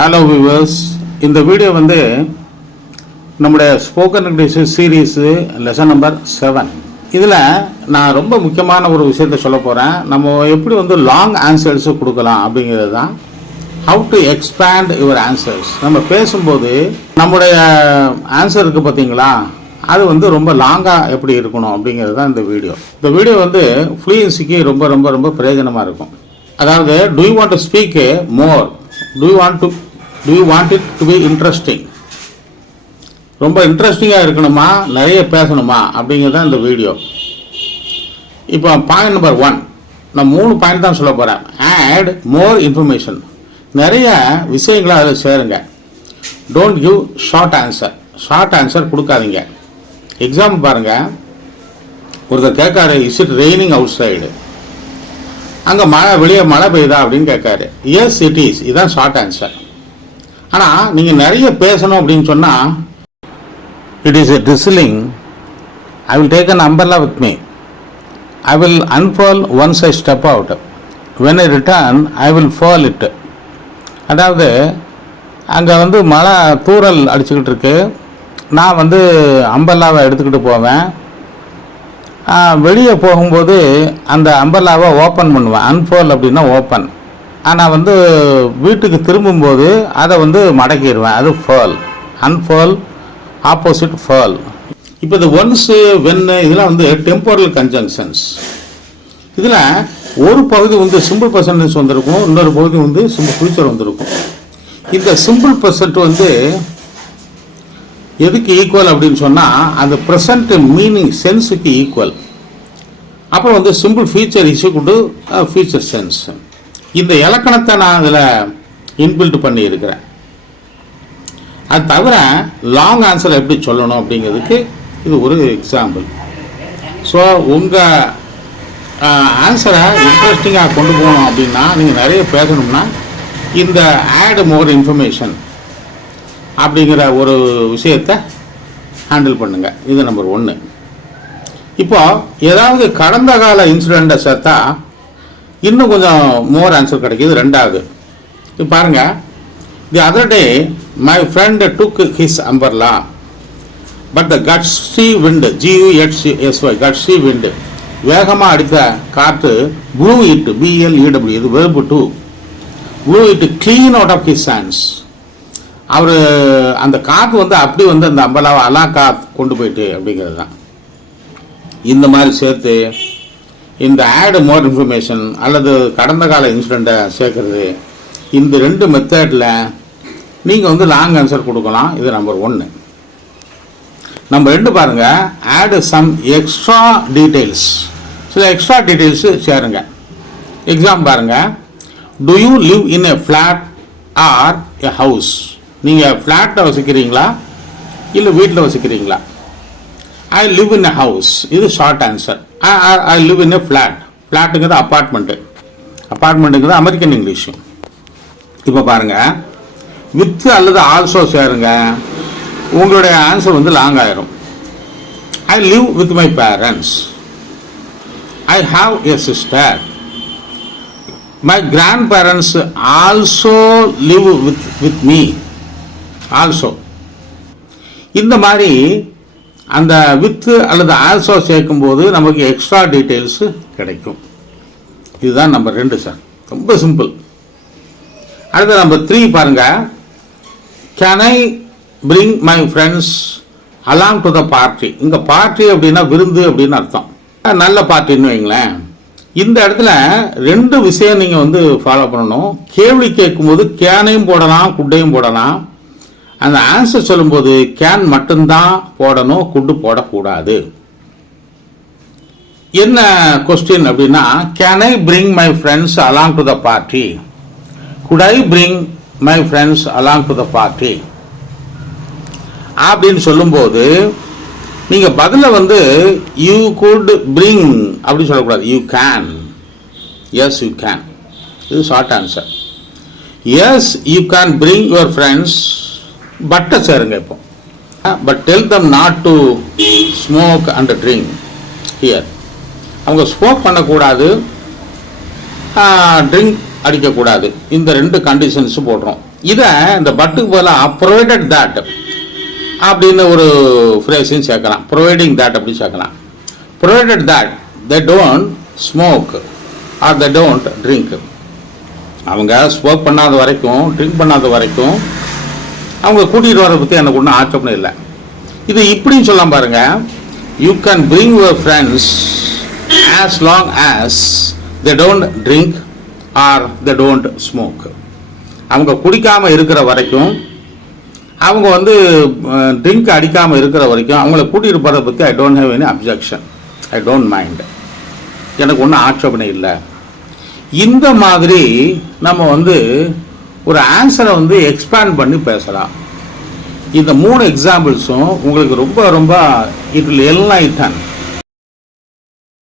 Hello viewers, இந்த video வந்து நம்முடைய spoken English series lesson number 7. இதில் நான் ரொம்ப முக்கியமான ஒரு விஷயத்த சொல்ல போகிறேன். நம்ம எப்படி வந்து லாங் ஆன்சர்ஸு கொடுக்கலாம் அப்படிங்கிறது தான். How to expand your answers. நம்ம பேசும்போது நம்முடைய ஆன்சர் இருக்குது பார்த்தீங்களா, அது வந்து ரொம்ப லாங்காக எப்படி இருக்கணும் அப்படிங்கிறது தான் இந்த வீடியோ. இந்த வீடியோ வந்து ஃப்ளூயன்சிக்கு ரொம்ப ரொம்ப ரொம்ப பிரயோஜனமாக இருக்கும். அதாவது, to you want to speak more, do you want it to be interesting, ரொம்ப இன்ட்ரெஸ்டிங்காக இருக்கணுமா, நிறைய பேசணுமா அப்படிங்கிறது தான் இந்த வீடியோ. இப்போ பாயிண்ட் நம்பர் 1, நான் 3 பாயிண்ட் தான் சொல்ல போகிறேன். ஆட் மோர் இன்ஃபர்மேஷன், நிறைய விஷயங்களை அதில் சேருங்க. டோன்ட் கிவ் ஷார்ட் ஆன்சர் கொடுக்காதீங்க. எக்ஸாம்பிள் பாருங்கள், ஒருத்தர் கேட்காரு, is it raining outside, அங்கே வெளியே மழை பெய்யுதா அப்படின்னு கேட்காரு. எஸ் இட் இஸ், இதுதான் ஷார்ட் ஆன்சர். ஆனால் நீங்கள் நிறைய பேசணும் அப்படின்னு சொன்னால், it is a drizzling, I will take an umbrella with me, I will unfold once I step out, when I return I will fold it. அதாவது, அங்கே வந்து மழை தூறல் அடிச்சுக்கிட்டு இருக்கு, நான் வந்து அம்பர்லாவை எடுத்துக்கிட்டு போவேன், வெளியே போகும்போது அந்த அம்பர்லாவை ஓப்பன் பண்ணுவேன். அன்ஃபோல் அப்படின்னா ஓப்பன். ஆனால் வந்து வீட்டுக்கு திரும்பும்போது அதை வந்து மடக்கிடுவேன். அது ஃபால். Anfal opposite fall. இப்போ இந்த ஒன்ஸு வென்னு இதெல்லாம் வந்து டெம்போரல் கன்ஜங்ஷன்ஸ். இதில் ஒரு பகுதி வந்து சிம்பிள் பர்சன்டேஜ் வந்திருக்கும், இன்னொரு பகுதி வந்து சிம்பிள் ஃபியூச்சர் வந்திருக்கும். இந்த சிம்பிள் பர்சன்ட் வந்து எதுக்கு ஈக்குவல் அப்படின்னு சொன்னால், அந்த ப்ரெசன்ட் மீனிங் சென்ஸுக்கு ஈக்குவல். அப்புறம் வந்து simple future is equal to future sense. இந்த இலக்கணத்தை நான் அதில் இன்பில்ட் பண்ணி இருக்கிறேன். அது தவிர லாங் ஆன்சர் எப்படி சொல்லணும் அப்படிங்கிறதுக்கு இது ஒரு எக்ஸாம்பிள். ஸோ உங்கள் ஆன்சரை இன்ட்ரெஸ்டிங்காக கொண்டு போகணும் அப்படின்னா, நீங்கள் நிறைய பேசணும்னா இந்த ஆட் மோர் இன்ஃபர்மேஷன் அப்படிங்கிற ஒரு விஷயத்தை ஹேண்டில் பண்ணுங்கள். இது நம்பர் 1. இப்போ ஏதாவது கடந்த கால இன்சிடெண்ட்டை சேர்த்தா இன்னும் கொஞ்சம் மோர் ஆன்சர் கிடைக்கிது. 2வது, இப்போ பாருங்கள், the other day my friend took his umbrella but the gutsy wind, GUTSY, gutsy wind, வேகமாக அடித்த காற்று ப்ளூ இட், BLEW, இது verb 2, blew it clean out of his hands. அவர் அந்த காற்று வந்து அப்படி வந்து அந்த அம்பர்லாவை அலாக்கா கொண்டு போயிட்டு அப்படிங்கிறது தான். இந்த மாதிரி சேர்த்து இந்த ஆட் மோர் இன்ஃபர்மேஷன் அல்லது கடந்த கால இன்சிடெண்ட்டை சேர்க்கறது, இந்த 2 மெத்தடில் நீங்கள் வந்து லாங் ஆன்சர் கொடுக்கலாம். இது நம்பர் 1. நம்பர் 2 பாருங்கள், ஆட் சம் எக்ஸ்ட்ரா டீட்டெயில்ஸ், சில எக்ஸ்ட்ரா டீட்டெயில்ஸு சேருங்க. எக்ஸாம்பிள் பாருங்கள், do you live in a flat or a house, நீங்கள் ஃப்ளாட்டில் வசிக்கிறீங்களா இல்லை வீட்டில் வசிக்கிறீங்களா? I live in a house, இது short answer. I live in a flat, ஃப்ளாட்டுங்கிறது அப்பார்ட்மெண்ட்டுங்கிறது அமெரிக்கன் இங்கிலீஷு. இப்போ பாருங்கள், வித் அல்லது ஆல்சோ சேருங்க, உங்களுடைய ஆன்சர் வந்து லாங் ஆயிரும். I live with my parents, I have a sister, my grandparents also live with me also. இந்த மாதிரி அந்த வித்து அல்லது ஆல்சோ சேர்க்கும்போது நமக்கு எக்ஸ்ட்ரா டீட்டெயில்ஸு கிடைக்கும். இதுதான் நம்பர் 2 சார், ரொம்ப சிம்பிள். அடுத்த நம்பர் 3 பாருங்க, can I bring my friends along to the party. இங்கே பார்ட்டி அப்படின்னா விருந்து அப்படின்னு அர்த்தம். நல்ல பார்ட்டின்னு வைங்களேன். இந்த இடத்துல 2 விஷயம் நீங்கள் வந்து ஃபாலோ பண்ணணும். கேள்வி கேட்கும்போது கேனையும் போடலாம், குட்டையும் போடலாம். அந்த ஆன்சர் சொல்லும்போது கேன் மட்டும்தான் போடணும், குட்டு போடக்கூடாது. என்ன கொஸ்டின் அப்படின்னா, can I bring my friends along to the party, good I bring my friends along to the party அப்படின்னு சொல்லும்போது நீங்கள் பதில வந்து யூ குட் பிரிங் அப்படின்னு சொல்லக்கூடாது, you can. Yes you can, இது short answer. Yes you can bring your friends, பட்டை சேருங்க. இப்போ but tell them not to smoke and drink here. அவங்க ஸ்மோக் பண்ணக்கூடாது, ட்ரிங்க் அடிக்கக்கூடாது. இந்த 2 கண்டிஷன்ஸும் போடுறோம். இதை இந்த பட்டுக்கு பதிலாக ப்ரொவைடட் தட் அப்படின்னு ஒரு ஃப்ரேஸையும் சேர்க்கலாம். ப்ரொவைடிங் தட் அப்படின்னு சேர்க்கலாம். Provided that they don't smoke or they don't drink. அவங்க ஸ்மோக் பண்ணாத வரைக்கும், ட்ரிங்க் பண்ணாத வரைக்கும் அவங்க கூட்டிகிட்டு வரதை பற்றி எனக்கு ஒன்றும் ஆட்சேபனை இல்லை. இது இப்படின்னு சொல்லலாம் பாருங்க. You can bring your friends as long as they don't drink or they don't smoke. அவங்க குடிக்காமல் இருக்கிற வரைக்கும், அவங்க வந்து ட்ரிங்க் அடிக்காமல் இருக்கிற வரைக்கும் அவங்கள கூட்டிகிட்டு போகிறத பற்றி I don't have any objection, I don't mind, எனக்கு ஒன்றும் ஆட்சேபனை இல்லை. இந்த மாதிரி நம்ம வந்து ஒரு ஆன்சரை வந்து எக்ஸ்பேண்ட் பண்ணி பேசலாம். இந்த 3 எக்ஸாம்பிள்ஸும் உங்களுக்கு ரொம்ப ரொம்ப இட் வில் என்லைட்டன்